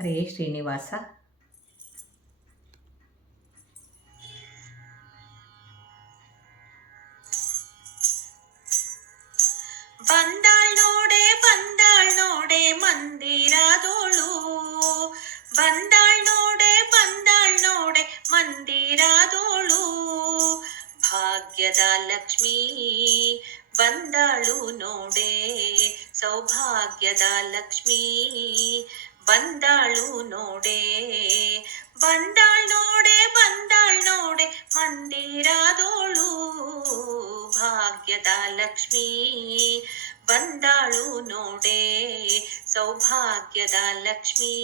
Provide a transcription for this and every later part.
ಹರೇ ಶ್ರೀನಿವಾಸ. ಬಂದಾಳ್ ನೋಡೆ ಮಂದಿರದೋಳು, ಬಂದಾಳ್ ನೋಡೆ ಮಂದಿರದೋಳು. ಭಾಗ್ಯದ ಲಕ್ಷ್ಮೀ ಬಂದಾಳು ನೋಡೆ, ಸೌಭಾಗ್ಯದ ಲಕ್ಷ್ಮೀ ಬಂದಾಳು ನೋಡೆ. ಬಂದಾಳ್ ನೋಡೆ ಮಂದಿರದೋಳು, ಭಾಗ್ಯದ ಲಕ್ಷ್ಮೀ ಬಂದಾಳು ನೋಡೆ, ಸೌಭಾಗ್ಯದ ಲಕ್ಷ್ಮೀ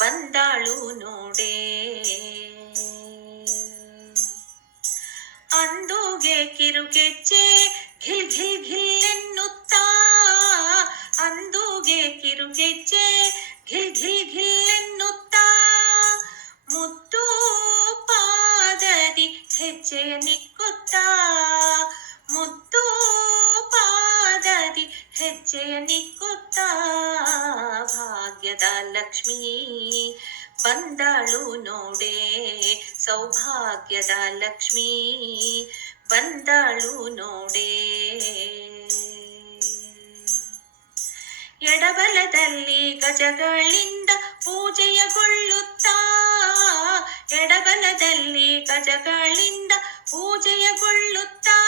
ಬಂದಾಳು ನೋಡೆ. ಅಂದುಗೆ ಕಿರುಗೆಜ್ಜೆ ಘಿಲ್ ಘಿಲ್ ಘಿಲ್ ಎನ್ನುತ್ತಾ, ಅಂದುಗೆ ಕಿರುಗೆಜ್ಜೆ ಘಿಲ್ ಘಿಲ್ ಘಿಲ್ ಎನ್ನುತ್ತಾ, ಮುತ್ತು ಪಾದದಿ ಹೆಜ್ಜೆಯ ನಿಕ್ಕುತ್ತಾ, ಮುತ್ತು ಪಾದದಿ ಹೆಜ್ಜೆಯ ನಿಕ್ಕುತ್ತಾ. ಭಾಗ್ಯದ ಲಕ್ಷ್ಮೀ ಬಂದಾಳು ನೋಡೆ, ಸೌಭಾಗ್ಯದ ಲಕ್ಷ್ಮೀ ಬಂದಾಳು ನೋಡೆ. ಎಡಬಲದಲ್ಲಿ ಗಜಗಳಿಂದ ಪೂಜೆಯಗೊಳ್ಳುತ್ತಾ, ಎಡಬಲದಲ್ಲಿ ಗಜಗಳಿಂದ ಪೂಜೆಯಗೊಳ್ಳುತ್ತಾ,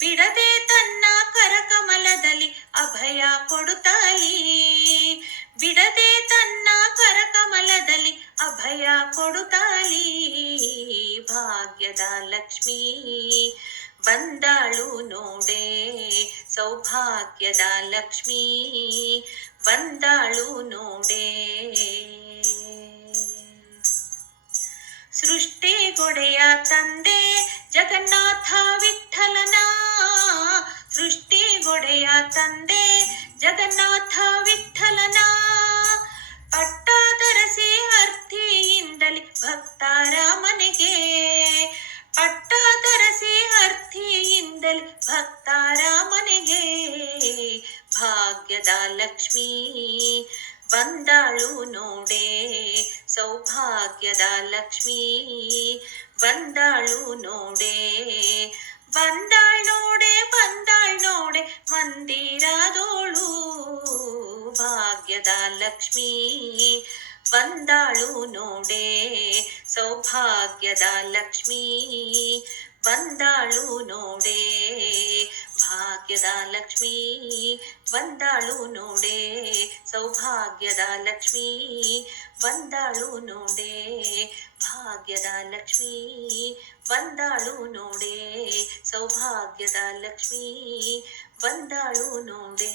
ಬಿಡದೆ ತನ್ನ ಕರಕಮಲದಲ್ಲಿ ಅಭಯ ಕೊಡುತ್ತಲೀ, ಬಿಡದೆ ತನ್ನ ಕರಕಮಲದಲ್ಲಿ ಅಭಯ ಕೊಡುತ್ತಲೀ. ಭಾಗ್ಯದ ಲಕ್ಷ್ಮೀ ಬಂದಾಳು ನೋಡೆ, ಸೌಭಾಗ್ಯದ ಲಕ್ಷ್ಮೀ ಬಂದಾಳು ನೋಡೆ. ಸೃಷ್ಟಿಗೊಡೆಯ ತಂದೆ ಜಗನ್ನಾಥ ವಿಠಲನ, ಸೃಷ್ಟಿಗೊಡೆಯ ತಂದೆ ಜಗನ್ನಾಥ ವಿಠಲನ, ಪಟ್ಟಧರಿಸಿ ಅರ್ಥಿಯಿಂದಲೇ ಭಕ್ತರ ಮನೆಗೆ, ಪಟ್ಟಧರಿಸಿ ಅರ್ಥಿಯಿಂದಲೇ ಭಕ್ತರ ಮನೆಗೆ. ಭಾಗ್ಯದ ಲಕ್ಷ್ಮೀ ಬಂದಾಳು ನೋಡೆ, ಸೌಭಾಗ್ಯದ ಲಕ್ಷ್ಮೀ ಬಂದಾಳು ನೋಡೆ. ಬಂದಾಳ್ ನೋಡೆ ಮಂದಿರದೋಳು, ಭಾಗ್ಯದ ಲಕ್ಷ್ಮೀ ಬಂದಾಳು ನೋಡೆ, ಸೌಭಾಗ್ಯದ ಲಕ್ಷ್ಮೀ ಬಂದಾಳು ನೋಡೆ. ಭಾಗ್ಯದ ಲಕ್ಷ್ಮೀ ಬಂದಾಳು ನೋಡೆ, ಸೌಭಾಗ್ಯದ ಲಕ್ಷ್ಮೀ ಬಂದಾಳು ನೋಡೆ. ಭಾಗ್ಯದ ಲಕ್ಷ್ಮೀ ಬಂದಾಳು ನೋಡೆ, ಸೌಭಾಗ್ಯದ ಲಕ್ಷ್ಮೀ ಬಂದಾಳು ನೋಡೆ.